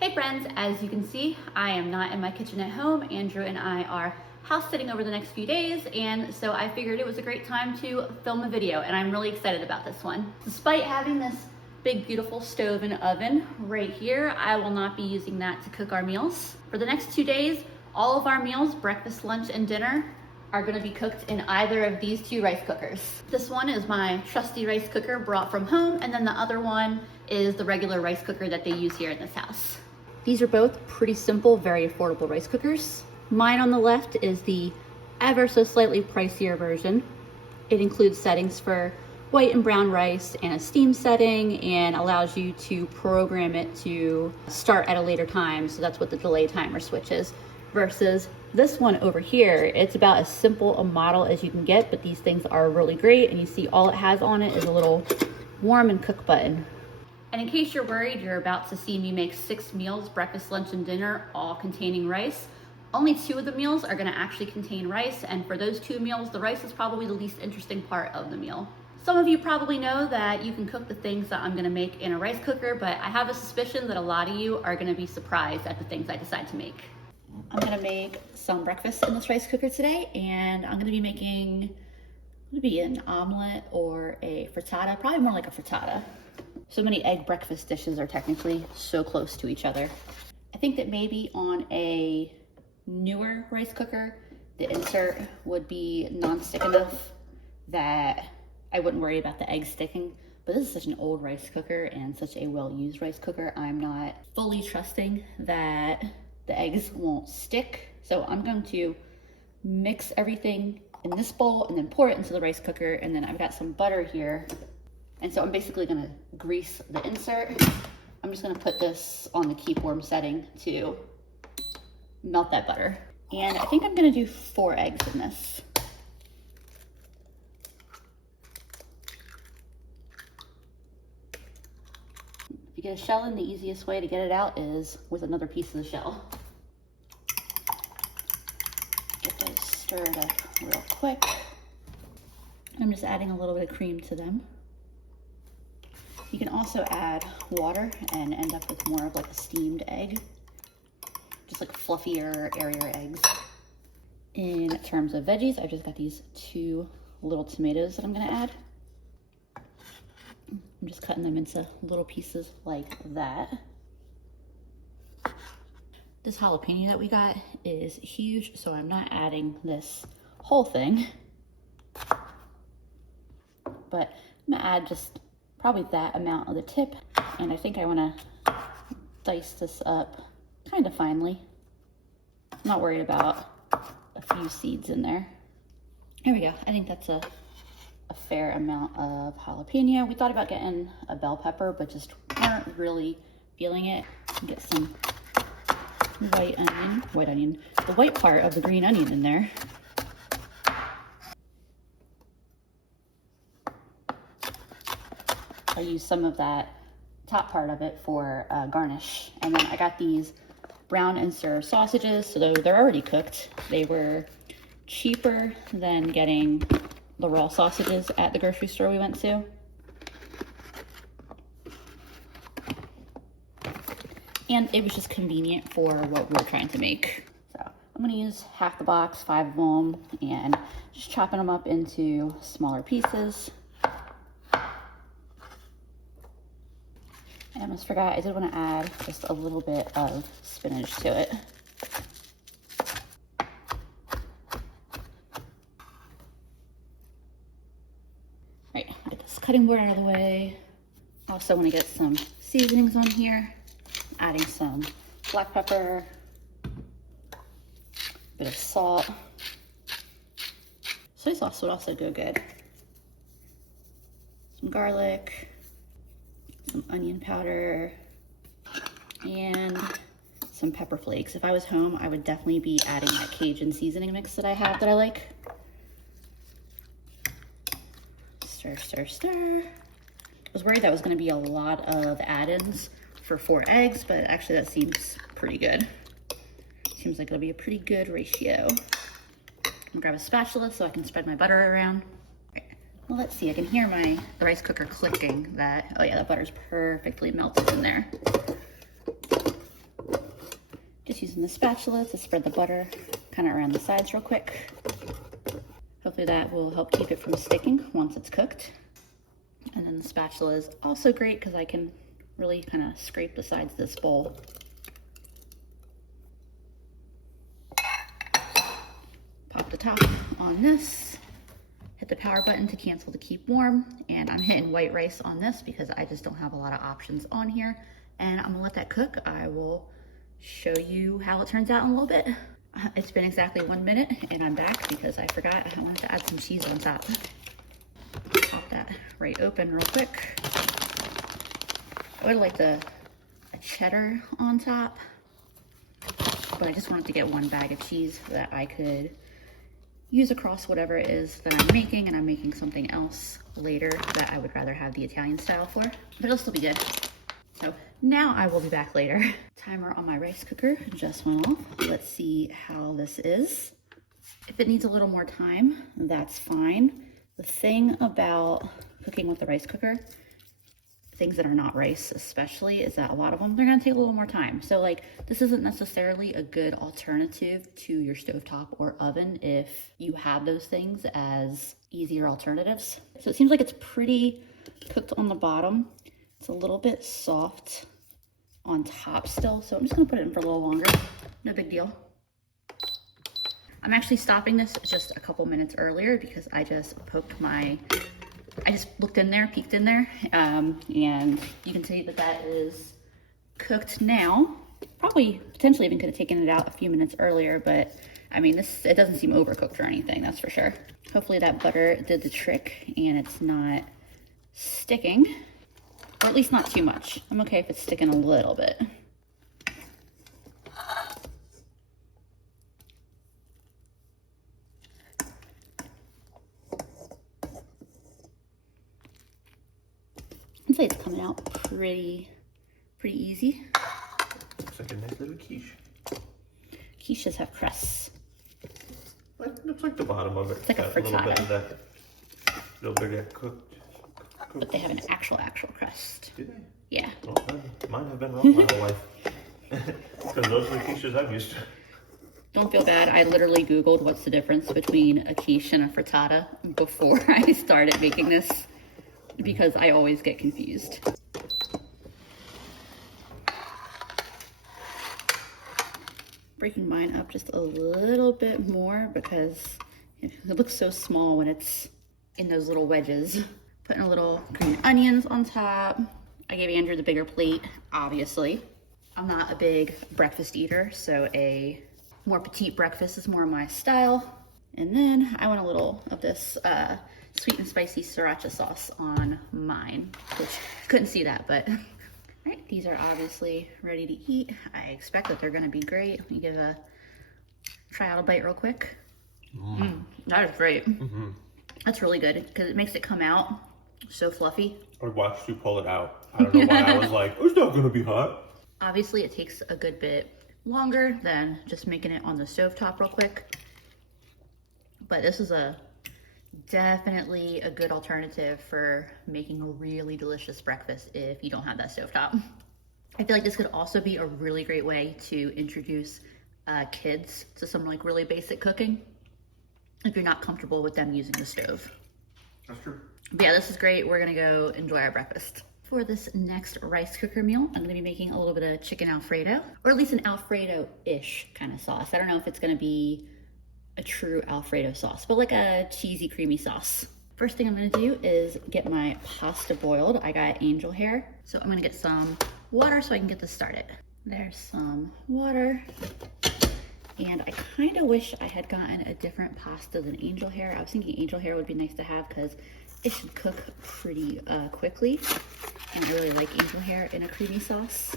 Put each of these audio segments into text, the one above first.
Hey friends, as you can see, I am not in my kitchen at home. Andrew and I are house sitting over the next few days, and so I figured it was a great time to film a video, and I'm really excited about this one. Despite having this big beautiful stove and oven right here, I will not be using that to cook our meals. For the next 2 days, all of our meals, breakfast, lunch, and dinner, are gonna be cooked in either of these two rice cookers. This one is my trusty rice cooker brought from home, and then the other one is the regular rice cooker that they use here in this house. These are both pretty simple, very affordable rice cookers. Mine on the left is the ever so slightly pricier version. It includes settings for white and brown rice and a steam setting, and allows you to program it to start at a later time. So that's what the delay timer switch is. Versus this one over here, it's about as simple a model as you can get, but these things are really great. And you see all it has on it is a little warm and cook button. And in case you're worried, you're about to see me make 6 meals, breakfast, lunch, and dinner, all containing rice. Only 2 of the meals are gonna actually contain rice, and for those 2 meals, the rice is probably the least interesting part of the meal. Some of you probably know that you can cook the things that I'm gonna make in a rice cooker, but I have a suspicion that a lot of you are gonna be surprised at the things I decide to make. I'm gonna make some breakfast in this rice cooker today, and I'm gonna be making, an omelet or a frittata, probably more like a frittata. So many egg breakfast dishes are technically so close to each other. I think that maybe on a newer rice cooker, the insert would be non-stick enough that I wouldn't worry about the eggs sticking. But this is such an old rice cooker and such a well-used rice cooker, I'm not fully trusting that the eggs won't stick. So I'm going to mix everything in this bowl and then pour it into the rice cooker. And then I've got some butter here. And so I'm basically gonna grease the insert. I'm just gonna put this on the keep warm setting to melt that butter. And I think I'm gonna do 4 eggs in this. If you get a shell in, the easiest way to get it out is with another piece of the shell. Get those stirred up real quick. I'm just adding a little bit of cream to them. You can also add water and end up with more of like a steamed egg, just like fluffier, airier eggs. In terms of veggies, I've just got these 2 little tomatoes that I'm gonna add. I'm just cutting them into little pieces like that. This jalapeno that we got is huge, so I'm not adding this whole thing, but I'm gonna add just probably that amount of the tip. And I think I wanna dice this up kind of finely. I'm not worried about a few seeds in there. There we go. I think that's a fair amount of jalapeno. We thought about getting a bell pepper, but just weren't really feeling it. Get some white onion, the white part of the green onion in there. I use some of that top part of it for garnish. And then I got these brown and stir sausages, so they're already cooked. They were cheaper than getting the raw sausages at the grocery store we went to. And it was just convenient for what we were trying to make. So I'm gonna use half the box, 5 of them, and just chopping them up into smaller pieces. I almost forgot, I did want to add just a little bit of spinach to it. Right, get this cutting board out of the way. I also want to get some seasonings on here. Adding some black pepper, a bit of salt. Soy sauce would also go good. Some garlic, some onion powder, and some pepper flakes. If I was home, I would definitely be adding that Cajun seasoning mix that I have that I like. Stir, stir, stir. I was worried that was gonna be a lot of add-ins for 4 eggs, but actually that seems pretty good. Seems like it'll be a pretty good ratio. I'm gonna grab a spatula so I can spread my butter around. Well, let's see, I can hear my rice cooker clicking that, oh yeah, that butter's perfectly melted in there. just using the spatula to spread the butter kind of around the sides real quick. Hopefully that will help keep it from sticking once it's cooked. And then the spatula is also great because I can really kind of scrape the sides of this bowl. Pop the top on this, hit the power button to cancel to keep warm, and I'm hitting white rice on this because I just don't have a lot of options on here. And I'm gonna let that cook. I will show you how it turns out in a little bit. It's been exactly 1 minute and I'm back because I forgot I wanted to add some cheese on top. Pop that right open real quick. I would like a cheddar on top, but I just wanted to get 1 bag of cheese that I could use across whatever it is that I'm making, and I'm making something else later that I would rather have the Italian style for, but it'll still be good. So now I will be back later. Timer on my rice cooker just went off. Let's see how this is. If it needs a little more time, that's fine. The thing about cooking with the rice cooker, things that are not rice especially, is that a lot of them, they're gonna take a little more time. So like, this isn't necessarily a good alternative to your stovetop or oven if you have those things as easier alternatives. So it seems like it's pretty cooked on the bottom. It's a little bit soft on top still, so I'm just gonna put it in for a little longer. No big deal. I'm actually stopping this just a couple minutes earlier because I just looked in there, peeked in there, and you can see that that is cooked now. Probably potentially even could have taken it out a few minutes earlier, but I mean, it doesn't seem overcooked or anything, that's for sure. Hopefully that butter did the trick and it's not sticking, or at least not too much. I'm okay if it's sticking a little bit. I'd say it's coming out pretty easy. Looks like a nice little quiche. Quiches have crusts. Looks like the bottom of it. It's like a frittata. Little bit of that, little bit of that cooked. But they have an actual crust. Do they? Yeah. Well, mine have been wrong my whole life. Because those are the quiches I'm used to. Don't feel bad. I literally Googled what's the difference between a quiche and a frittata before I started making this, because I always get confused. Breaking mine up just a little bit more because it looks so small when it's in those little wedges. Putting a little green onions on top. I gave Andrew the bigger plate, obviously. I'm not a big breakfast eater, so a more petite breakfast is more my style. And then I want a little of this sweet and spicy sriracha sauce on mine, which you couldn't see that, but all right, these are obviously ready to eat. I expect that they're gonna be great. Let me give try out a bite real quick. That is great. That's really good because it makes it come out so fluffy. I watched you pull it out. I don't know why I was like, it's not gonna be hot. Obviously it takes a good bit longer than just making it on the stovetop real quick. But this is definitely a good alternative for making a really delicious breakfast if you don't have that stovetop. I feel like this could also be a really great way to introduce kids to some like really basic cooking if you're not comfortable with them using the stove. That's true. But yeah, this is great. We're gonna go enjoy our breakfast. For this next rice cooker meal, I'm gonna be making a little bit of chicken Alfredo, or at least an Alfredo-ish kind of sauce. I don't know if it's gonna be a true Alfredo sauce, but like a cheesy, creamy sauce. First thing I'm gonna do is get my pasta boiled. I got angel hair, so I'm gonna get some water so I can get this started. There's some water. And I kind of wish I had gotten a different pasta than angel hair. I was thinking angel hair would be nice to have because it should cook pretty quickly. And I really like angel hair in a creamy sauce.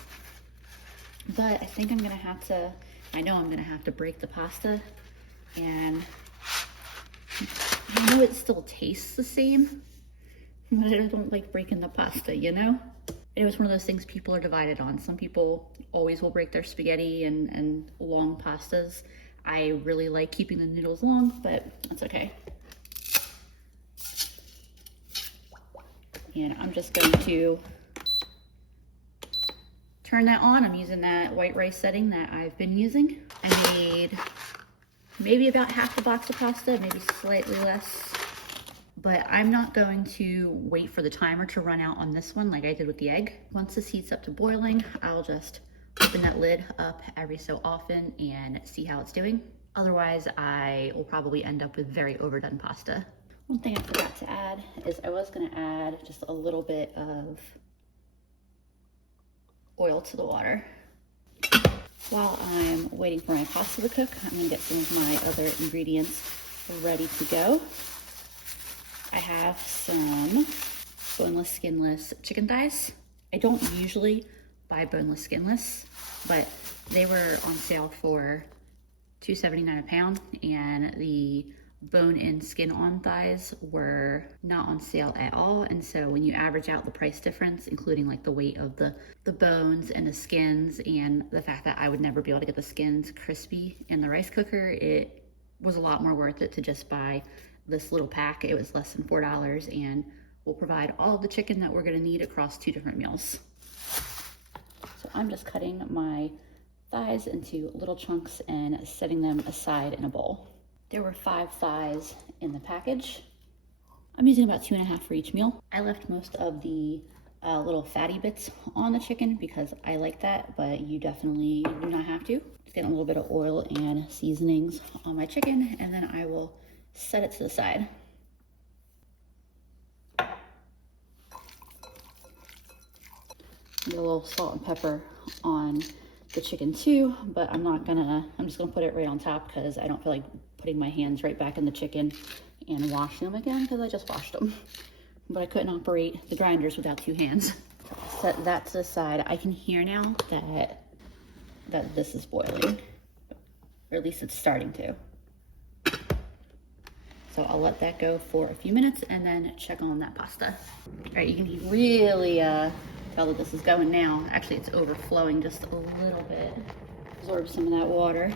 But I think I'm gonna have to, I know I'm gonna have to break the pasta. And I know it still tastes the same, but I don't like breaking the pasta, you know? It was one of those things people are divided on. Some people always will break their spaghetti and long pastas. I really like keeping the noodles long, but that's okay. And I'm just going to turn that on. I'm using that white rice setting that I've been using. I made maybe about half the box of pasta, maybe slightly less. But I'm not going to wait for the timer to run out on this one like I did with the egg. Once this heats up to boiling, I'll just open that lid up every so often and see how it's doing. Otherwise, I will probably end up with very overdone pasta. One thing I forgot to add is I was gonna add just a little bit of oil to the water. While I'm waiting for my pasta to cook, I'm gonna get some of my other ingredients ready to go. I have some boneless, skinless chicken thighs. I don't usually buy boneless, skinless, but they were on sale for $2.79 a pound, and the bone-in, skin-on thighs were not on sale at all. And so when you average out the price difference, including like the weight of the bones and the skins, and the fact that I would never be able to get the skins crispy in the rice cooker, it was a lot more worth it to just buy this little pack. It was less than $4 and will provide all of the chicken that we're gonna need across 2 different meals. So I'm just cutting my thighs into little chunks and setting them aside in a bowl. There were 5 thighs in the package. I'm using about 2.5 for each meal. I left most of the little fatty bits on the chicken because I like that, but you definitely do not have to. Just getting a little bit of oil and seasonings on my chicken, and then I will set it to the side. Get a little salt and pepper on the chicken too, but I'm just gonna put it right on top because I don't feel like putting my hands right back in the chicken and washing them again because I just washed them. But I couldn't operate the grinders without 2 hands. Set that to the side. I can hear now that this is boiling, or at least it's starting to. So I'll let that go for a few minutes and then check on that pasta. All right, you can really tell that this is going now. Actually, it's overflowing just a little bit. Absorb some of that water.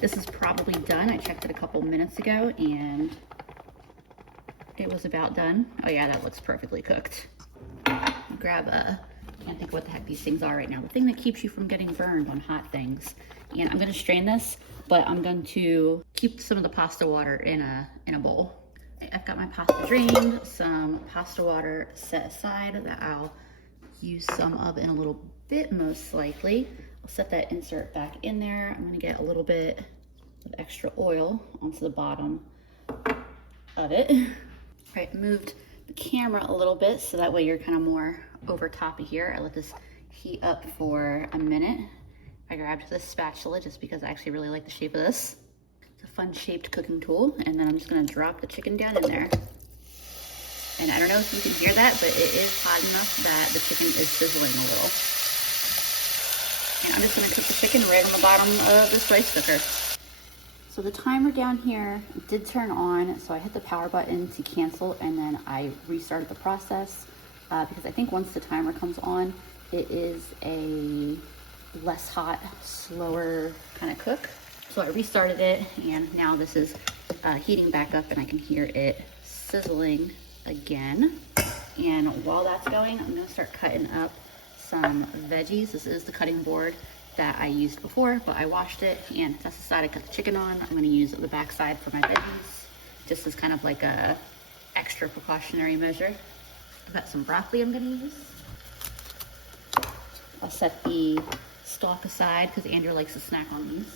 This is probably done. I checked it a couple minutes ago and it was about done. Oh yeah, that looks perfectly cooked. Grab I can't think what the heck these things are right now. The thing that keeps you from getting burned on hot things. And I'm gonna strain this, but I'm going to keep some of the pasta water in a bowl. I've got my pasta drained, some pasta water set aside that I'll use some of in a little bit, most likely. I'll set that insert back in there. I'm gonna get a little bit of extra oil onto the bottom of it. All right, moved the camera a little bit so that way you're kind of more over top of here. I let this heat up for a minute. I grabbed this spatula just because I actually really like the shape of this. It's a fun shaped cooking tool, and then I'm just gonna drop the chicken down in there. And I don't know if you can hear that, but it is hot enough that the chicken is sizzling a little. And I'm just gonna cook the chicken right on the bottom of this rice cooker. So the timer down here did turn on, so I hit the power button to cancel, and then I restarted the process because I think once the timer comes on, it is a less hot, slower kind of cook. So I restarted it, and now this is heating back up, and I can hear it sizzling again. And while that's going, I'm gonna start cutting up some veggies. This is the cutting board that I used before, but I washed it, and that's the side I cut the chicken on. I'm gonna use the back side for my veggies, just as kind of like a extra precautionary measure. I've got some broccoli I'm gonna use. I'll set the stalk aside because Andrew likes to snack on these.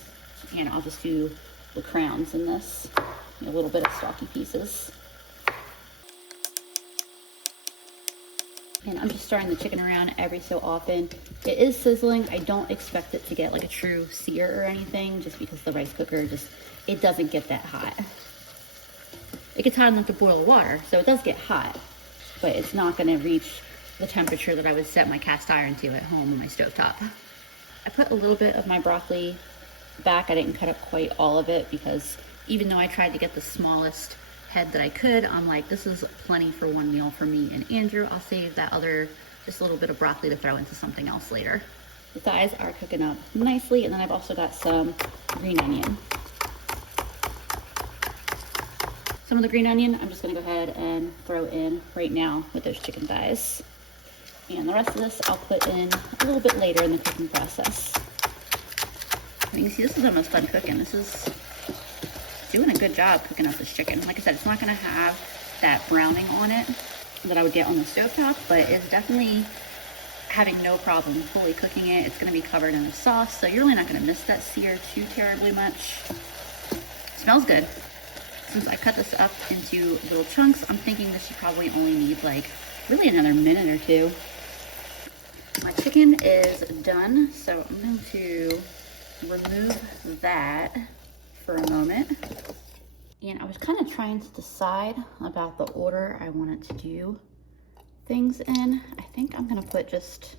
And I'll just do the crowns in this, a little bit of stalky pieces. And I'm just stirring the chicken around every so often. It is sizzling. I don't expect it to get like a true sear or anything, just because the rice cooker it doesn't get that hot. It gets hot enough to boil water, so it does get hot, but it's not gonna reach the temperature that I would set my cast iron to at home on my stovetop. I put a little bit of my broccoli back. I didn't cut up quite all of it because even though I tried to get the smallest head that I could, I'm like, this is plenty for one meal for me and Andrew. I'll save that just a little bit of broccoli to throw into something else later. The thighs are cooking up nicely, and then I've also got some green onion. Some of the green onion I'm just gonna go ahead and throw in right now with those chicken thighs. And the rest of this I'll put in a little bit later in the cooking process. You can see this is the most fun cooking. This is doing a good job cooking up this chicken. Like I said, it's not gonna have that browning on it that I would get on the stovetop, but it's definitely having no problem fully cooking it. It's gonna be covered in the sauce, so you're really not gonna miss that sear too terribly much. It smells good. Since I cut this up into little chunks, I'm thinking this should probably only need like really another minute or two. My chicken is done, so I'm going to remove that for a moment. And I was kind of trying to decide about the order I wanted to do things in. I think I'm gonna put just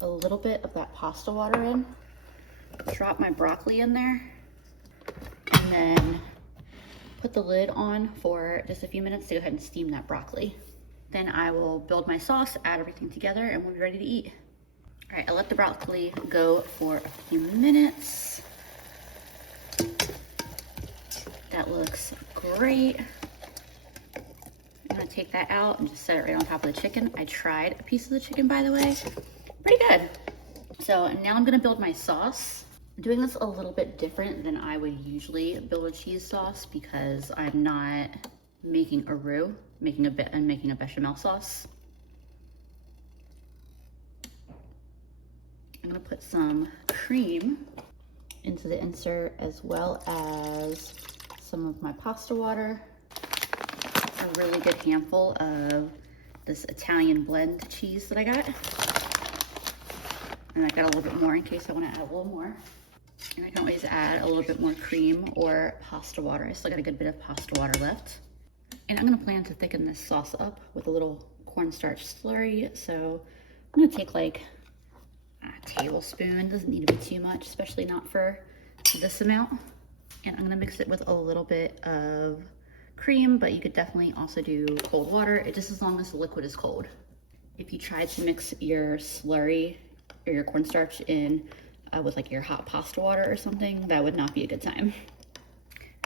a little bit of that pasta water in, drop my broccoli in there, and then put the lid on for just a few minutes to go ahead and steam that broccoli. Then I will build my sauce, add everything together, and we'll be ready to eat. All right, I let the broccoli go for a few minutes. That looks great. I'm gonna take that out and just set it right on top of the chicken. I tried a piece of the chicken, by the way. Pretty good. So now I'm gonna build my sauce. I'm doing this a little bit different than I would usually build a cheese sauce because I'm not making a roux, making a bechamel sauce. I'm gonna put some cream into the insert as well as some of my pasta water, a really good handful of this Italian blend cheese that I got. And I got a little bit more in case I want to add a little more. And I can always add a little bit more cream or pasta water. I still got a good bit of pasta water left. And I'm gonna plan to thicken this sauce up with a little cornstarch slurry. So I'm gonna take like a tablespoon. Doesn't need to be too much, especially not for this amount. And I'm gonna mix it with a little bit of cream, but you could definitely also do cold water, just as long as the liquid is cold. If you try to mix your slurry or your cornstarch in with like your hot pasta water or something, that would not be a good time.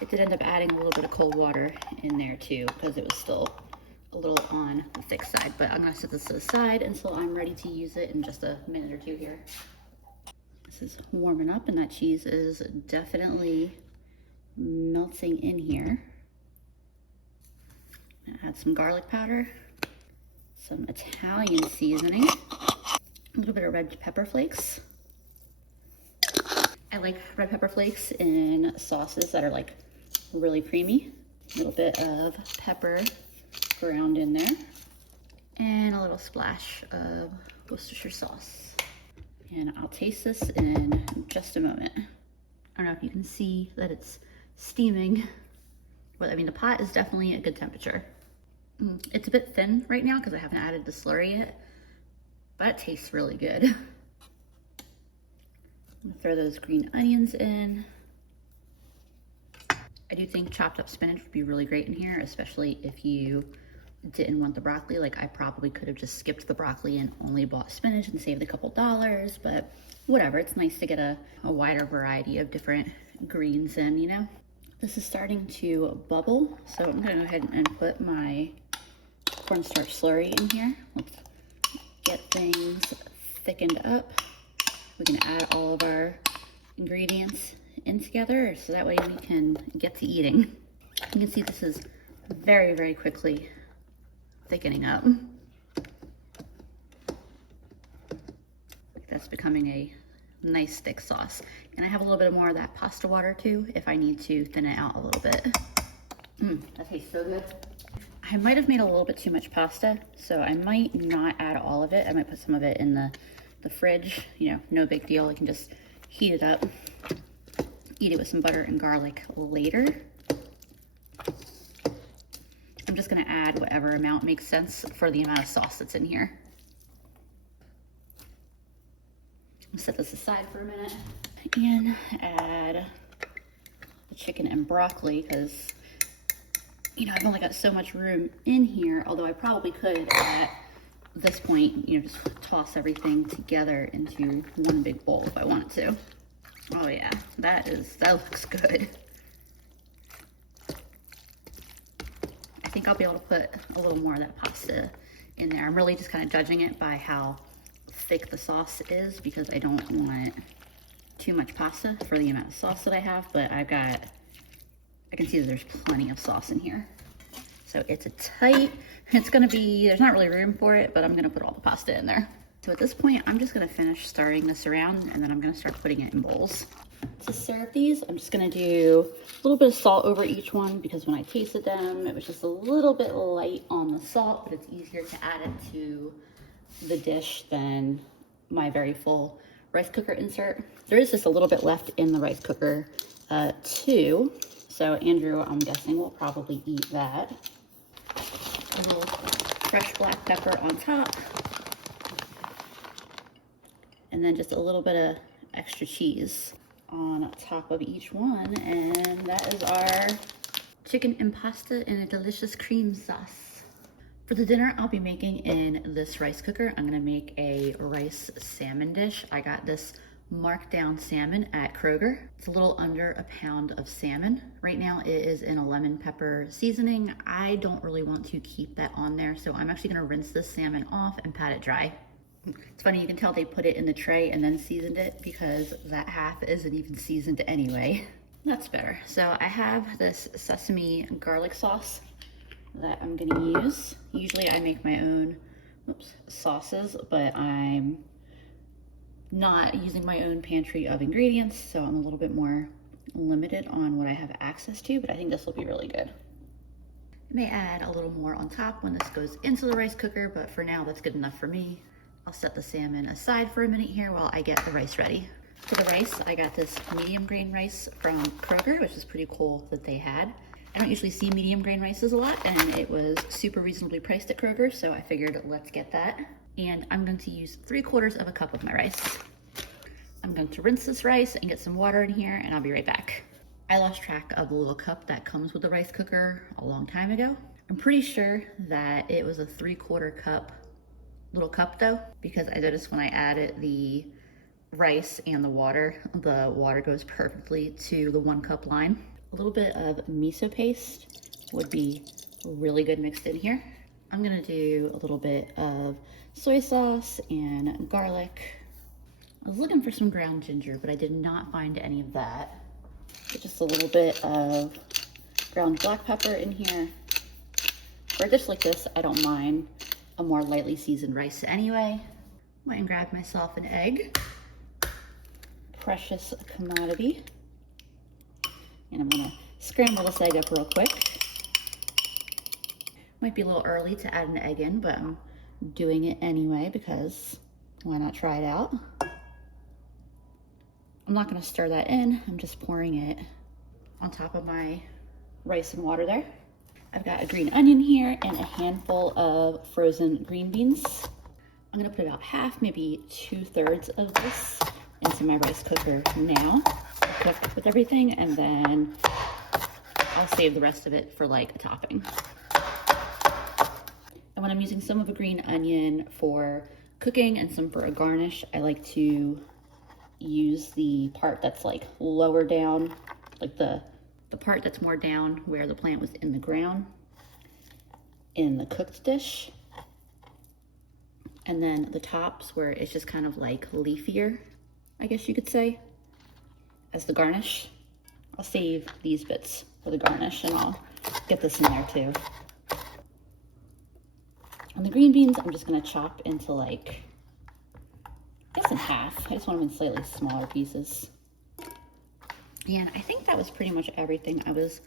I did end up adding a little bit of cold water in there too, because it was still a little on the thick side, but I'm gonna set this to the side until I'm ready to use it in just a minute or two here. This is warming up and that cheese is definitely melting in here. Add some garlic powder, some Italian seasoning, a little bit of red pepper flakes. I like red pepper flakes in sauces that are like really creamy. A little bit of pepper ground in there, and a little splash of Worcestershire sauce. And I'll taste this in just a moment. I don't know if you can see that it's steaming, but I mean, the pot is definitely a good temperature. It's a bit thin right now because I haven't added the slurry yet, but it tastes really good. I'm gonna throw those green onions in. I do think chopped up spinach would be really great in here, especially if you didn't want the broccoli. Like I probably could have just skipped the broccoli and only bought spinach and saved a couple dollars, but whatever. It's nice to get a wider variety of different greens in, you know? This is starting to bubble, so I'm gonna go ahead and put my cornstarch slurry in here. Let's get things thickened up. We can add all of our ingredients in together so that way we can get to eating. You can see this is very, very quickly thickening up. That's becoming a nice thick sauce. And I have a little bit more of that pasta water too if I need to thin it out a little bit. That tastes so good. I might have made a little bit too much pasta, so I might not add all of it. I might put some of it in the fridge, you know, no big deal. I can just heat it up, eat it with some butter and garlic later. I'm just gonna add whatever amount makes sense for the amount of sauce that's in here. I'll set this aside for a minute and add the chicken and broccoli because, you know, I've only got so much room in here, although I probably could at this point, you know, just toss everything together into one big bowl if I wanted to. Oh yeah, that looks good. I think I'll be able to put a little more of that pasta in there. I'm really just kind of judging it by how thick the sauce is because I don't want too much pasta for the amount of sauce that I have, but I can see that there's plenty of sauce in here. So it's it's gonna be, there's not really room for it, but I'm gonna put all the pasta in there. So at this point, I'm just gonna finish stirring this around and then I'm gonna start putting it in bowls. To serve these, I'm just gonna do a little bit of salt over each one because when I tasted them, it was just a little bit light on the salt, but it's easier to add it to the dish than my very full rice cooker insert. There is just a little bit left in the rice cooker too. So Andrew, I'm guessing, will probably eat that. A little fresh black pepper on top. And then just a little bit of extra cheese on top of each one. And that is our chicken impasta in a delicious cream sauce. For the dinner I'll be making in this rice cooker, I'm gonna make a rice salmon dish. I got this marked down salmon at Kroger. It's a little under a pound of salmon. Right now it is in a lemon pepper seasoning. I don't really want to keep that on there, so I'm actually gonna rinse this salmon off and pat it dry. It's funny, you can tell they put it in the tray and then seasoned it because that half isn't even seasoned anyway. That's better. So I have this sesame garlic sauce that I'm gonna use. Usually I make my own sauces, but I'm not using my own pantry of ingredients, so I'm a little bit more limited on what I have access to, but I think this will be really good. I may add a little more on top when this goes into the rice cooker, but for now that's good enough for me. I'll set the salmon aside for a minute here while I get the rice ready. For the rice, I got this medium grain rice from Kroger, which is pretty cool that they had. I don't usually see medium grain rices a lot, and it was super reasonably priced at Kroger, so I figured let's get that. And I'm going to use 3/4 of a cup of my rice. I'm going to rinse this rice and get some water in here, and I'll be right back. I lost track of the little cup that comes with the rice cooker a long time ago. I'm pretty sure that it was a 3/4 cup little cup though, because I noticed when I added the rice and the water goes perfectly to the 1 cup line. A little bit of miso paste would be really good mixed in here. I'm gonna do a little bit of soy sauce and garlic. I was looking for some ground ginger, but I did not find any of that. Just a little bit of ground black pepper in here. For a dish like this, I don't mind a more lightly seasoned rice anyway. Went and grabbed myself an egg. Precious commodity. And I'm gonna scramble this egg up real quick. Might be a little early to add an egg in, but I'm doing it anyway because why not try it out? I'm not gonna stir that in. I'm just pouring it on top of my rice and water there. I've got a green onion here and a handful of frozen green beans. I'm gonna put about half, maybe 2/3 of this into my rice cooker now. I'll cook with everything and then I'll save the rest of it for like a topping. And when I'm using some of a green onion for cooking and some for a garnish, I like to use the part that's like lower down, like the part that's more down where the plant was in the ground in the cooked dish. And then the tops where it's just kind of like leafier, I guess you could say, as the garnish. I'll save these bits for the garnish and I'll get this in there too. And the green beans, I'm just gonna chop into like, I guess in half. I just want them in slightly smaller pieces. And I think that was pretty much everything I was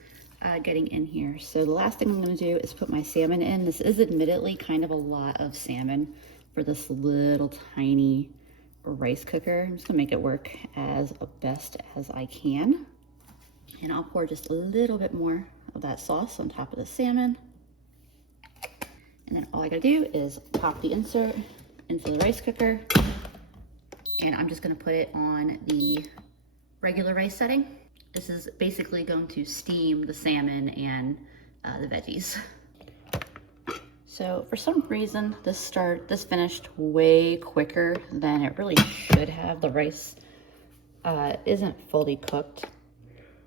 getting in here. So the last thing I'm gonna do is put my salmon in. This is admittedly kind of a lot of salmon for this little tiny rice cooker. I'm just gonna make it work as best as I can. And I'll pour just a little bit more of that sauce on top of the salmon. And then all I gotta do is pop the insert into the rice cooker. And I'm just gonna put it on the regular rice setting. This is basically going to steam the salmon and the veggies. So for some reason, this finished way quicker than it really should have. The rice isn't fully cooked.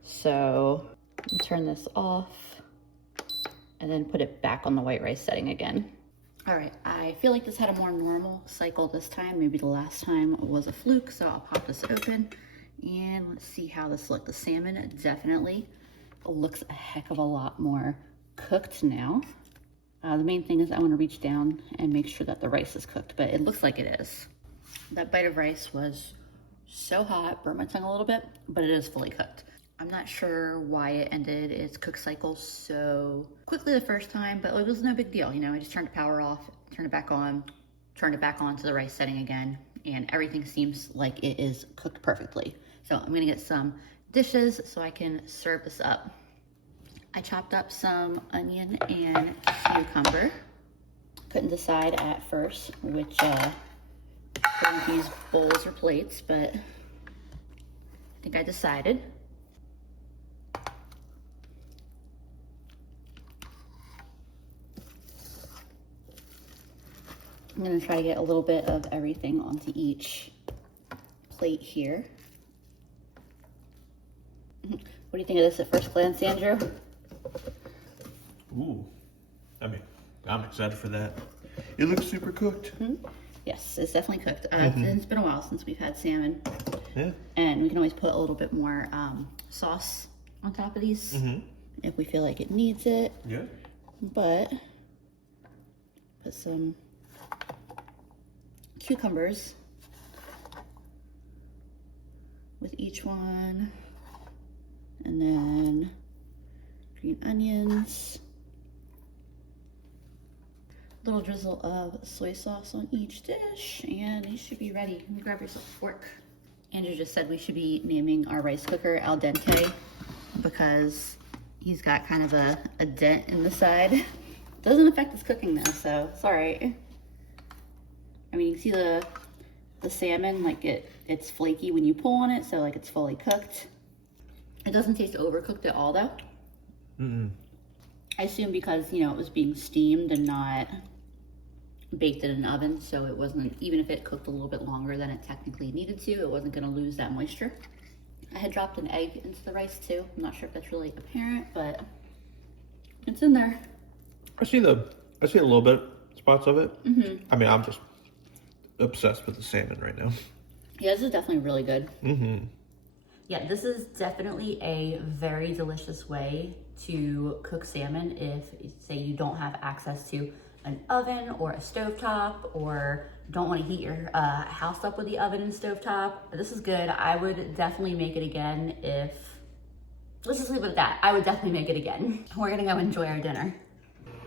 So I'm gonna turn this off and then put it back on the white rice setting again. All right, I feel like this had a more normal cycle this time. Maybe the last time was a fluke, so I'll pop this open and let's see how this looks. The salmon definitely looks a heck of a lot more cooked now. The main thing is I want to reach down and make sure that the rice is cooked, but it looks like it is. That bite of rice was so hot, burned my tongue a little bit, but it is fully cooked. I'm not sure why it ended its cook cycle so quickly the first time, but it was no big deal. You know, I just turned the power off, turned it back on to the rice setting again, and everything seems like it is cooked perfectly. So I'm gonna get some dishes so I can serve this up. I chopped up some onion and cucumber. Couldn't decide at first which one of these bowls or plates, but I think I decided. I'm gonna try to get a little bit of everything onto each plate here. What do you think of this at first glance, Andrew? Ooh, I mean, I'm excited for that. It looks super cooked. Mm-hmm. Yes, it's definitely cooked. It's been a while since we've had salmon. Yeah. And we can always put a little bit more sauce on top of these if we feel like it needs it. Yeah. But put some cucumbers with each one, and then green onions, little drizzle of soy sauce on each dish, and these should be ready. Let me grab yourself a fork. Andrew just said we should be naming our rice cooker al dente because he's got kind of a dent in the side. Doesn't affect his cooking though, so it's all right. I mean, you can see the salmon, like it's flaky when you pull on it, so like it's fully cooked. It doesn't taste overcooked at all though. I assume because, you know, it was being steamed and not baked in an oven, so it wasn't, even if it cooked a little bit longer than it technically needed to, it wasn't gonna lose that moisture. I had dropped an egg into the rice too. I'm not sure if that's really apparent, but it's in there. I see a little bit spots of it. I mean, I'm just obsessed with the salmon right now. Yeah, this is definitely really good. Yeah, this is definitely a very delicious way to cook salmon if, say, you don't have access to an oven or a stovetop, or don't want to heat your house up with the oven and stovetop. This is good. I would definitely make it again if, let's just leave it at that. I would definitely make it again. We're gonna go enjoy our dinner.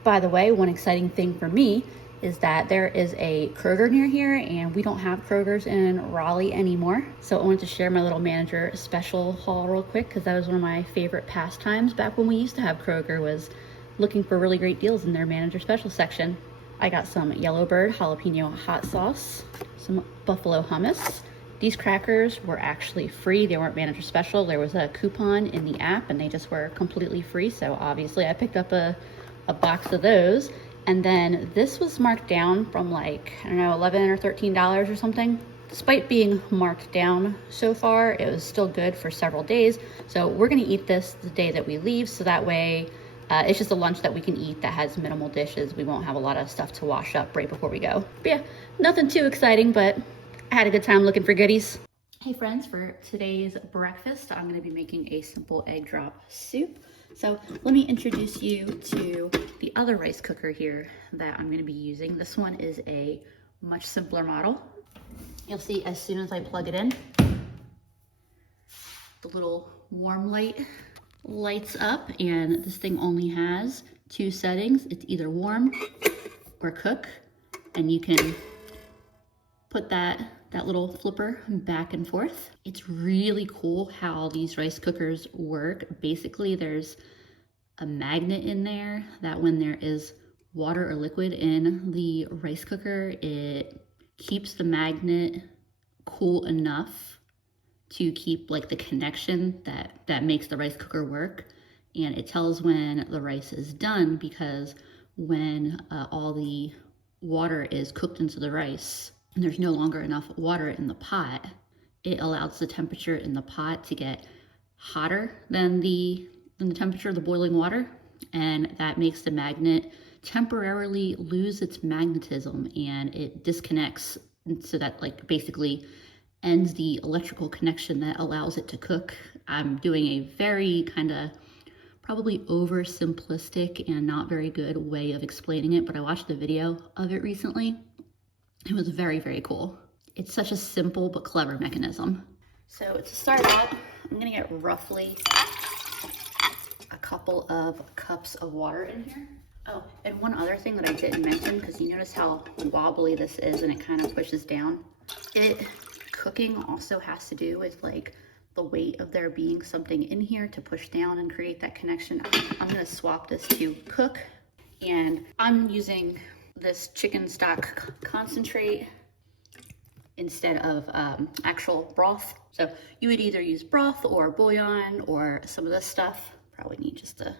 By the way, one exciting thing for me is that there is a Kroger near here, and we don't have Krogers in Raleigh anymore. So I wanted to share my little manager special haul real quick, because that was one of my favorite pastimes back when we used to have Kroger, was looking for really great deals in their manager special section. I got some Yellowbird jalapeno hot sauce, some buffalo hummus. These crackers were actually free. They weren't manager special. There was a coupon in the app and they just were completely free. So obviously I picked up a box of those. And then this was marked down from like, I don't know, $11 or $13 or something. Despite being marked down so far, it was still good for several days. So we're gonna eat this the day that we leave, so that way it's just a lunch that we can eat that has minimal dishes. We won't have a lot of stuff to wash up right before we go. But yeah, nothing too exciting, but I had a good time looking for goodies. Hey friends, for today's breakfast, I'm gonna be making a simple egg drop soup. So let me introduce you to the other rice cooker here that I'm gonna be using. This one is a much simpler model. You'll see as soon as I plug it in, the little warm light lights up, and this thing only has 2 settings. It's either warm or cook, and you can put that little flipper back and forth. It's really cool how these rice cookers work. Basically, there's a magnet in there that when there is water or liquid in the rice cooker, it keeps the magnet cool enough to keep like the connection that makes the rice cooker work. And it tells when the rice is done, because when all the water is cooked into the rice and there's no longer enough water in the pot, it allows the temperature in the pot to get hotter than the temperature of the boiling water, and that makes the magnet temporarily lose its magnetism and it disconnects, and so that like basically ends the electrical connection that allows it to cook. I'm doing a very kind of probably oversimplistic and not very good way of explaining it, but I watched a video of it recently. It was very, very cool. It's such a simple but clever mechanism. So to start out, I'm gonna get roughly a couple of cups of water in here. Oh, and one other thing that I didn't mention, because you notice how wobbly this is and it kind of pushes down. Cooking also has to do with like the weight of there being something in here to push down and create that connection. I'm gonna swap this to cook, and I'm using this chicken stock concentrate instead of actual broth. So you would either use broth or bouillon or some of this stuff. Probably need just a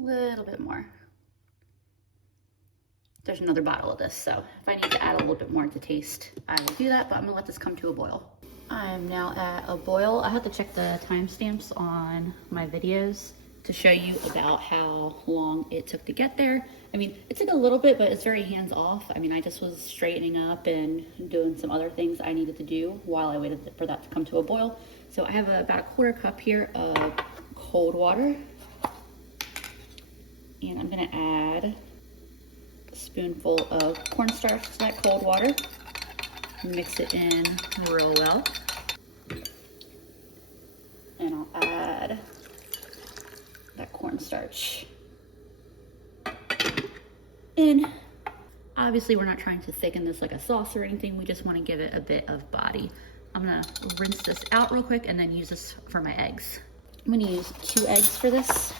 little bit more. There's another bottle of this, so if I need to add a little bit more to taste, I will do that, but I'm gonna let this come to a boil. I'm now at a boil. I have to check the timestamps on my videos to show you about how long it took to get there. I mean, it took a little bit, but it's very hands off. I mean, I just was straightening up and doing some other things I needed to do while I waited for that to come to a boil. So I have about a quarter cup here of cold water. And I'm gonna add a spoonful of cornstarch to that cold water. Mix it in real well. And I'll add that cornstarch in. Obviously, we're not trying to thicken this like a sauce or anything. We just want to give it a bit of body. I'm gonna rinse this out real quick and then use this for my eggs. I'm gonna use 2 eggs for this.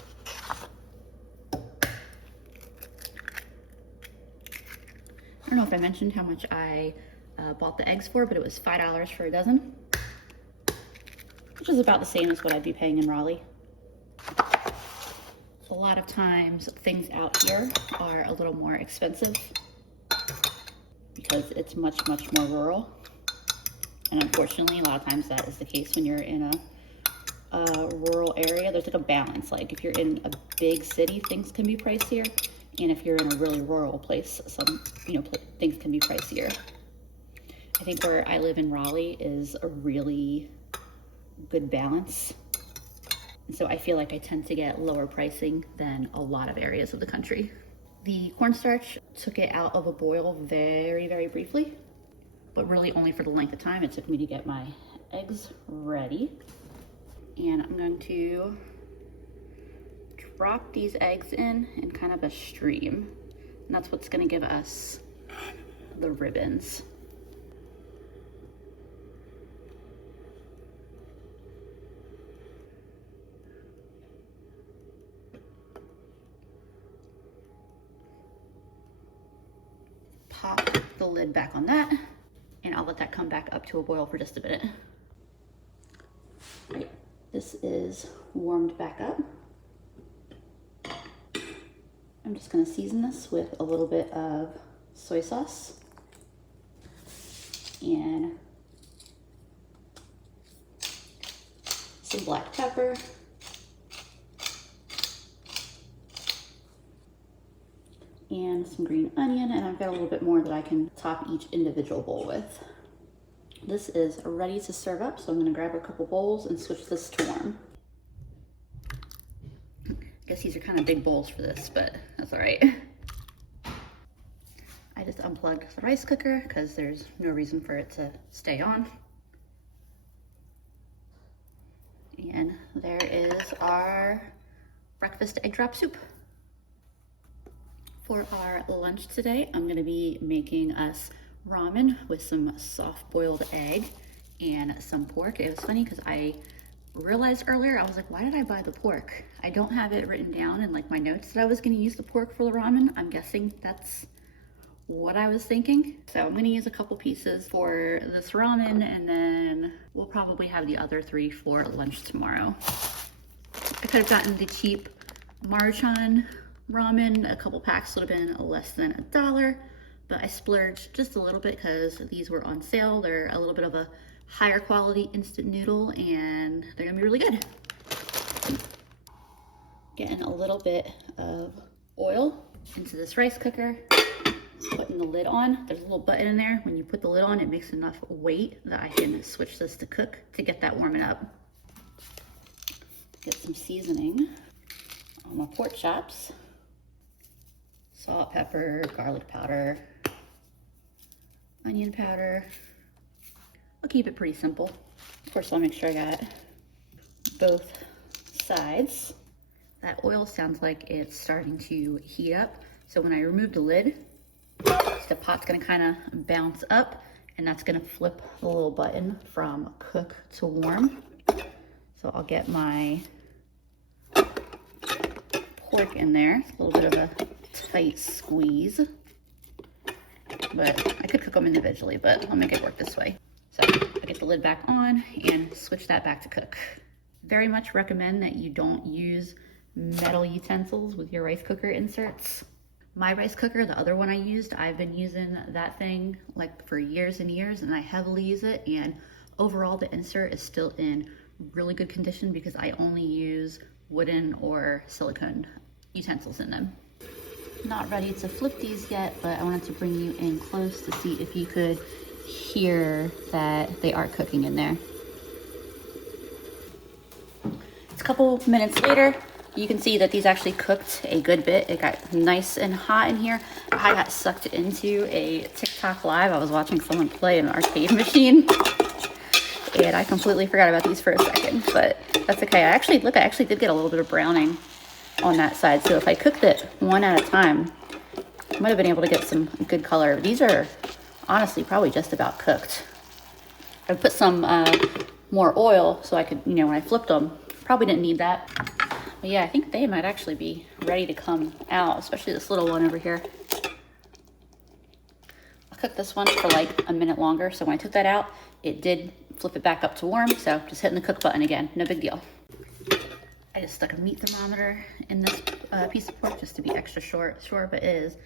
I don't know if I mentioned how much I bought the eggs for, but it was $5 for a dozen, which is about the same as what I'd be paying in Raleigh. A lot of times things out here are a little more expensive because it's much, much more rural. And unfortunately, a lot of times that is the case when you're in a rural area. There's like a balance. Like if you're in a big city, things can be pricier. And if you're in a really rural place, some, things can be pricier. I think where I live in Raleigh is a really good balance. And so I feel like I tend to get lower pricing than a lot of areas of the country. The cornstarch took it out of a boil very, very briefly, but really only for the length of time it took me to get my eggs ready. And I'm going to drop these eggs in kind of a stream. And that's what's gonna give us the ribbons. Pop the lid back on that, and I'll let that come back up to a boil for just a minute. All right, this is warmed back up. I'm just gonna season this with a little bit of soy sauce and some black pepper, and some green onion, and I've got a little bit more that I can top each individual bowl with. This is ready to serve up, so I'm gonna grab a couple bowls and switch this to warm. I guess these are kind of big bowls for this, but that's all right. I just unplugged the rice cooker because there's no reason for it to stay on. And there is our breakfast egg drop soup. For our lunch today, I'm gonna be making us ramen with some soft boiled egg and some pork. It was funny because I realized earlier, I was like, why did I buy the pork? I don't have it written down in like my notes that I was gonna use the pork for the ramen. I'm guessing that's what I was thinking. So I'm gonna use a couple pieces for this ramen, and then we'll probably have the other 3 for lunch tomorrow. I could have gotten the cheap Maruchan ramen. A couple packs would have been less than $1, but I splurged just a little bit because these were on sale. They're a little bit of a higher quality instant noodle, and they're gonna be really good. Getting a little bit of oil into this rice cooker, putting the lid on. There's a little button in there. When you put the lid on, it makes enough weight that I can switch this to cook to get that warming up. Get some seasoning on my pork chops. Salt, pepper, garlic powder, onion powder. I'll keep it pretty simple. Of course, I'll make sure I got both sides. That oil sounds like it's starting to heat up. So when I remove the lid, the pot's gonna kind of bounce up, and that's gonna flip the little button from cook to warm. So I'll get my pork in there. It's a little bit of a tight squeeze, but I could cook them individually, but I'll make it work this way. So I get the lid back on and switch that back to cook. Very much recommend that you don't use metal utensils with your rice cooker inserts. My rice cooker, the other one I used, I've been using that thing like for years and years, and I heavily use it, and overall the insert is still in really good condition because I only use wooden or silicone utensils in them. Not ready to flip these yet, but I wanted to bring you in close to see if you could hear that they are cooking in there. It's a couple minutes later. You can see that these actually cooked a good bit. It got nice and hot in here. I got sucked into a TikTok live. I was watching someone play an arcade machine, and I completely forgot about these for a second, but that's okay. I actually did get a little bit of browning on that side. So if I cooked it one at a time, I might have been able to get some good color. These are honestly probably just about cooked. I put some more oil so I could, when I flipped them, probably didn't need that. But yeah, I think they might actually be ready to come out, especially this little one over here. I'll cook this one for like a minute longer. So when I took that out, it did flip it back up to warm. So just hitting the cook button again, no big deal. I just stuck a meat thermometer in this piece of pork just to be extra sure, but it is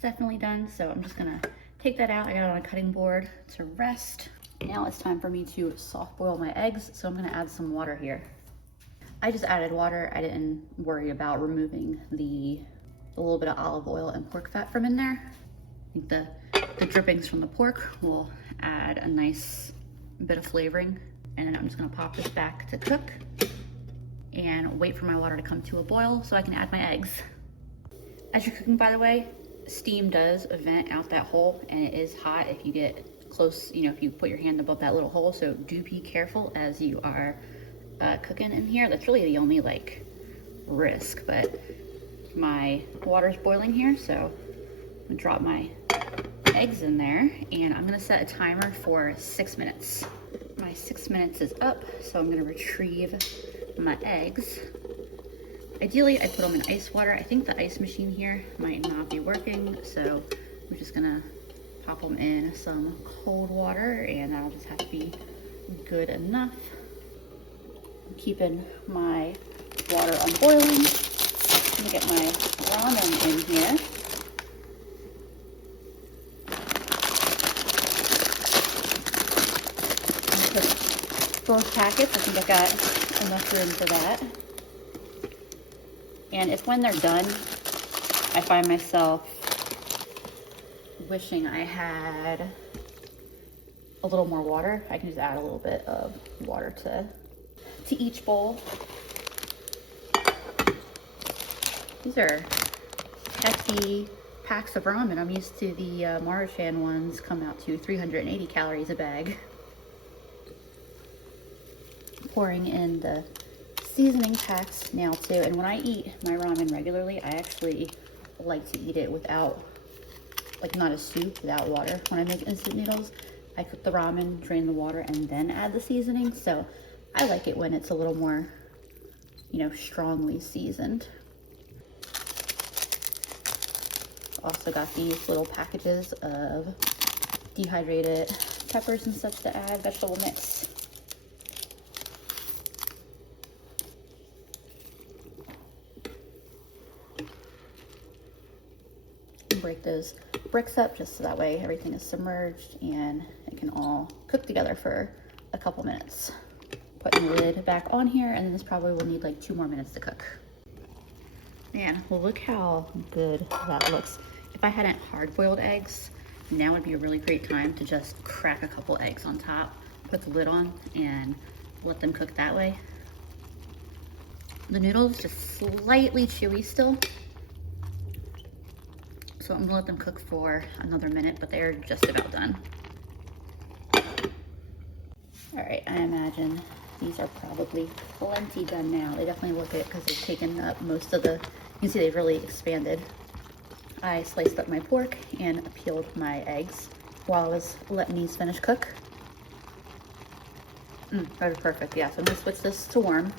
definitely done. So I'm just gonna take that out. I got it on a cutting board to rest. Now it's time for me to soft boil my eggs. So I'm gonna add some water here. I just added water. I didn't worry about removing the little bit of olive oil and pork fat from in there. I think the drippings from the pork will add a nice bit of flavoring. And then I'm just gonna pop this back to cook and wait for my water to come to a boil so I can add my eggs. As you're cooking, by the way, steam does vent out that hole, and it is hot if you get close, if you put your hand above that little hole. So do be careful as you are cooking in here. That's really the only risk, but my water's boiling here, so I'm gonna drop my eggs in there, and I'm gonna set a timer for 6 minutes. My 6 minutes is up, so I'm gonna retrieve my eggs. Ideally, I put them in ice water. I think the ice machine here might not be working, so we're just gonna pop them in some cold water, and that'll just have to be good enough. I'm keeping my water unboiling. I'm gonna get my ramen in here. I'll put both packets. I think I've got enough room for that. And if when they're done, I find myself wishing I had a little more water, I can just add a little bit of water to each bowl. These are hefty packs of ramen. I'm used to the Maruchan ones come out to 380 calories a bag. Pouring in the seasoning packs now too, and when I eat my ramen regularly, I actually like to eat it without, not a soup, without water. When I make instant noodles, I cook the ramen, drain the water, and then add the seasoning. So I like it when it's a little more, strongly seasoned. Also got these little packages of dehydrated peppers and such to add, vegetable mix. Break those bricks up just so that way everything is submerged and it can all cook together for a couple minutes. Putting the lid back on here, and then this probably will need 2 more minutes to cook. Man, well, look how good that looks. If I hadn't hard-boiled eggs, now would be a really great time to just crack a couple eggs on top, put the lid on, and let them cook that way. The noodles just slightly chewy still, so I'm gonna let them cook for another minute, but they're just about done. All right, I imagine these are probably plenty done now. They definitely look it because they've taken up most of the, you can see they've really expanded. I sliced up my pork and peeled my eggs while I was letting these finish cook. That is perfect, yeah. So I'm gonna switch this to warm.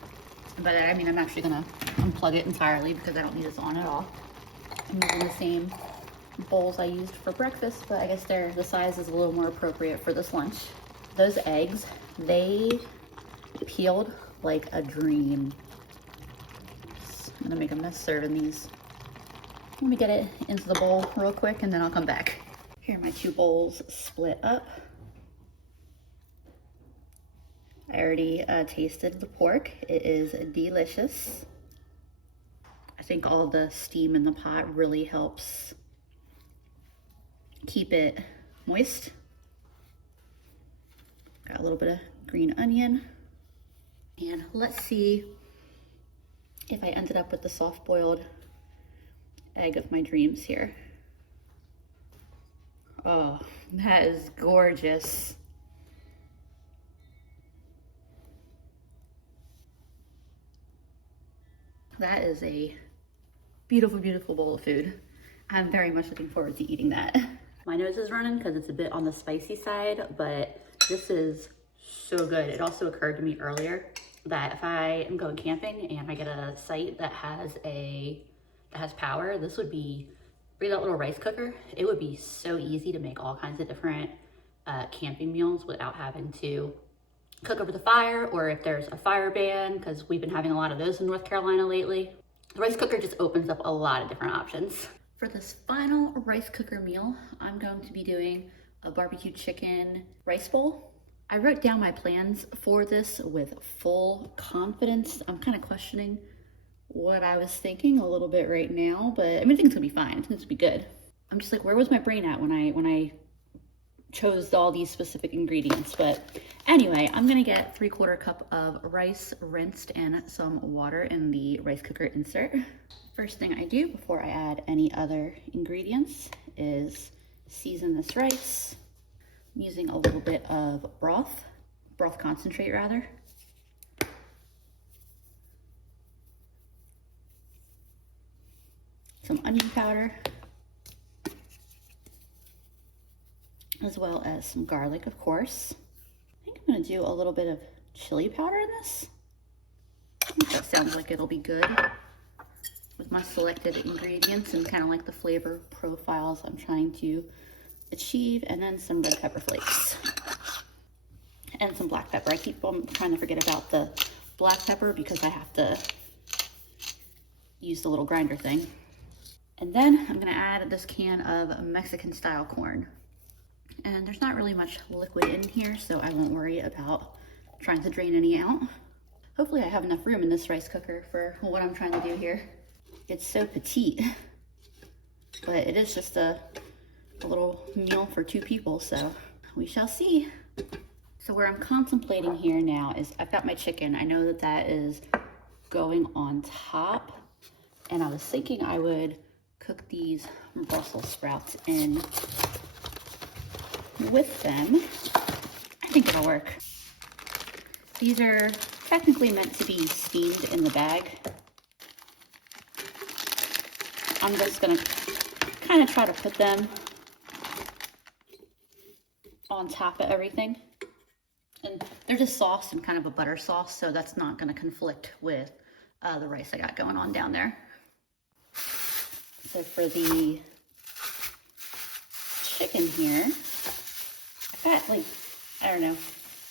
But I mean, I'm actually gonna unplug it entirely because I don't need this on at all. I'm using the same bowls I used for breakfast, but I guess the size is a little more appropriate for this lunch. Those eggs, they peeled like a dream. I'm gonna make a mess serving these. Let me get it into the bowl real quick and then I'll come back. Here are my two bowls split up. I already tasted the pork. It is delicious. I think all the steam in the pot really helps keep it moist. Got a little bit of green onion. And let's see if I ended up with the soft-boiled egg of my dreams here. Oh, that is gorgeous. That is a beautiful, beautiful bowl of food. I'm very much looking forward to eating that. My nose is running because it's a bit on the spicy side, but this is so good. It also occurred to me earlier that if I am going camping and I get a site that has power, this would be, bring that little rice cooker. It would be so easy to make all kinds of different camping meals without having to cook over the fire, or if there's a fire ban, because we've been having a lot of those in North Carolina lately. The rice cooker just opens up a lot of different options. For this final rice cooker meal, I'm going to be doing a barbecue chicken rice bowl. I wrote down my plans for this with full confidence. I'm kind of questioning what I was thinking a little bit right now, but I mean, I think it's gonna be fine. I think it's gonna be good. I'm just like, where was my brain at when I chose all these specific ingredients? But anyway, I'm gonna get 3/4 cup of rice rinsed in some water in the rice cooker insert. First thing I do before I add any other ingredients is season this rice. I'm using a little bit of broth concentrate rather. Some onion powder, as well as some garlic, of course. I think I'm gonna do a little bit of chili powder in this. I think that sounds like it'll be good with my selected ingredients and kind of like the flavor profiles I'm trying to achieve. And then some red pepper flakes and some black pepper. I keep on trying to forget about the black pepper because I have to use the little grinder thing. And then I'm gonna add this can of Mexican style corn. And there's not really much liquid in here, so I won't worry about trying to drain any out. Hopefully I have enough room in this rice cooker for what I'm trying to do here. It's so petite, but it is just a little meal for 2 people, so we shall see. So where I'm contemplating here now is I've got my chicken. I know that that is going on top, and I was thinking I would cook these Brussels sprouts in with them. I think it'll work. These are technically meant to be steamed in the bag. I'm just gonna kind of try to put them on top of everything. And they're just sauce and kind of a butter sauce, so that's not gonna conflict with the rice I got going on down there. So for the chicken here, I've got like, I don't know,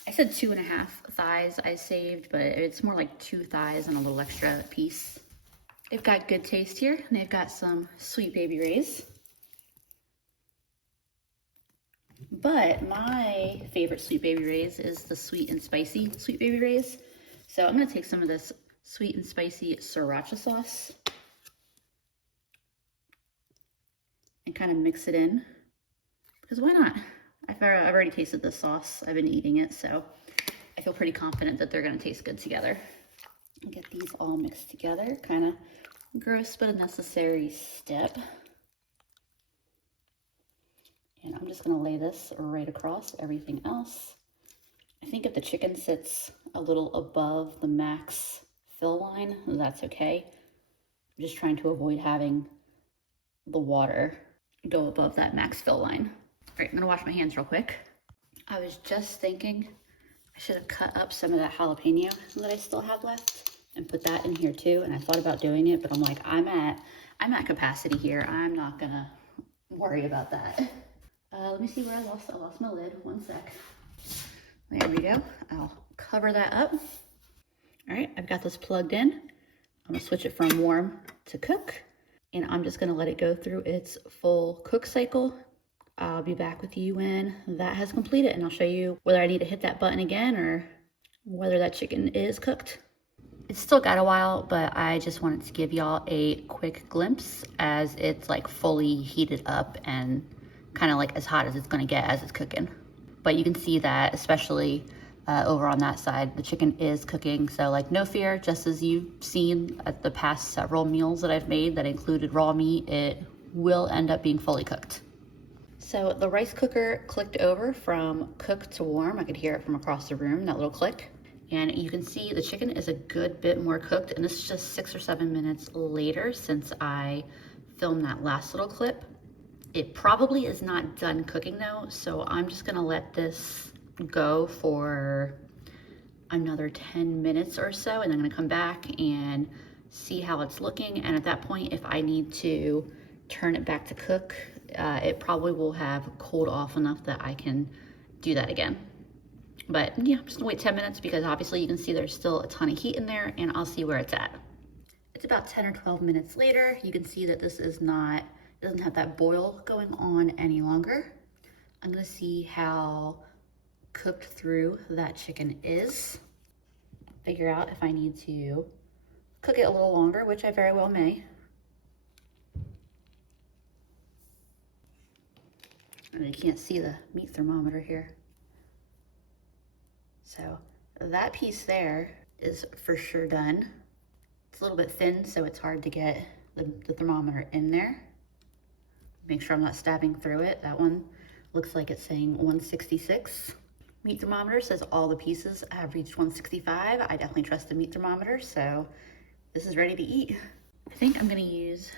I said 2.5 thighs I saved, but it's more like 2 thighs and a little extra piece. They've got good taste here, and they've got some Sweet Baby Ray's. But my favorite Sweet Baby Ray's is the sweet and spicy Sweet Baby Ray's. So I'm gonna take some of this sweet and spicy sriracha sauce and kind of mix it in, because why not? I've already tasted this sauce. I've been eating it, so I feel pretty confident that they're gonna taste good together. Get these all mixed together, kind of gross but a necessary step. And I'm just gonna lay this right across everything else. I think if the chicken sits a little above the max fill line, that's okay. I'm just trying to avoid having the water go above that max fill line. All right, I'm gonna wash my hands real quick. I was just thinking I should have cut up some of that jalapeno that I still have left and put that in here too. And I thought about doing it, but I'm like, I'm at capacity here. I'm not gonna worry about that. Let me see where I lost my lid. One sec. There we go. I'll cover that up. All right, I've got this plugged in. I'm gonna switch it from warm to cook, and I'm just gonna let it go through its full cook cycle. I'll be back with you when that has completed, and I'll show you whether I need to hit that button again or whether that chicken is cooked. It's still got a while, but I just wanted to give y'all a quick glimpse as it's like fully heated up and kind of like as hot as it's gonna get as it's cooking. But you can see that, especially over on that side, the chicken is cooking. So like, no fear, just as you've seen at the past several meals that I've made that included raw meat, it will end up being fully cooked. So the rice cooker clicked over from cooked to warm. I could hear it from across the room, that little click. And you can see the chicken is a good bit more cooked, and this is just 6 or 7 minutes later since I filmed that last little clip. It probably is not done cooking though, so I'm just gonna let this go for another 10 minutes or so, and I'm gonna come back and see how it's looking. And at that point, if I need to turn it back to cook, it probably will have cooled off enough that I can do that again. But yeah, I'm just gonna wait 10 minutes because obviously you can see there's still a ton of heat in there, and I'll see where it's at. It's about 10 or 12 minutes later. You can see that this is not, it doesn't have that boil going on any longer. I'm gonna see how cooked through that chicken is. Figure out if I need to cook it a little longer, which I very well may. And you can't see the meat thermometer here. So that piece there is for sure done. It's a little bit thin, so it's hard to get the thermometer in there. Make sure I'm not stabbing through it. That one looks like it's saying 166. Meat thermometer says all the pieces have reached 165. I definitely trust the meat thermometer, so this is ready to eat. I think I'm gonna use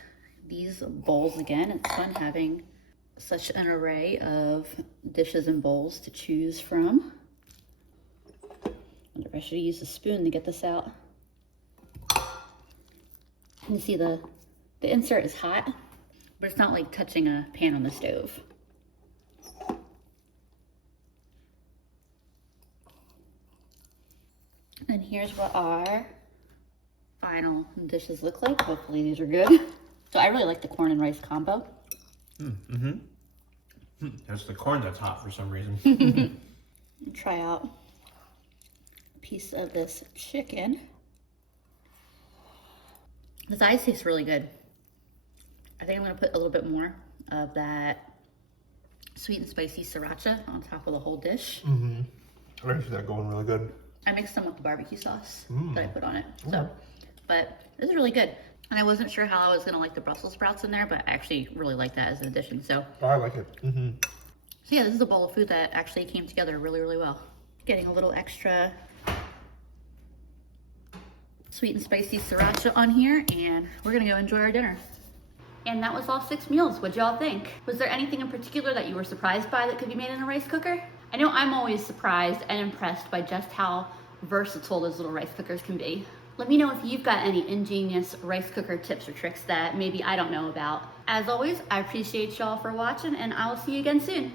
these bowls again. It's fun having such an array of dishes and bowls to choose from. I wonder if I should use a spoon to get this out. You can see the insert is hot, but it's not like touching a pan on the stove. And here's what our final dishes look like. Hopefully these are good. So I really like the corn and rice combo. It's the corn that's hot for some reason. Try out a piece of this chicken. The thighs taste really good. I think I'm gonna put a little bit more of that sweet and spicy sriracha on top of the whole dish. I see that going really good. I mixed some with the barbecue sauce that I put on it. So, but this is really good. And I wasn't sure how I was gonna like the Brussels sprouts in there, but I actually really like that as an addition. So I like it. So yeah, this is a bowl of food that actually came together really, really well. Getting a little extra sweet and spicy sriracha on here, and we're gonna go enjoy our dinner. And that was all 6 meals. What'd y'all think? Was there anything in particular that you were surprised by that could be made in a rice cooker? I know I'm always surprised and impressed by just how versatile those little rice cookers can be. Let me know if you've got any ingenious rice cooker tips or tricks that maybe I don't know about. As always, I appreciate y'all for watching, and I will see you again soon.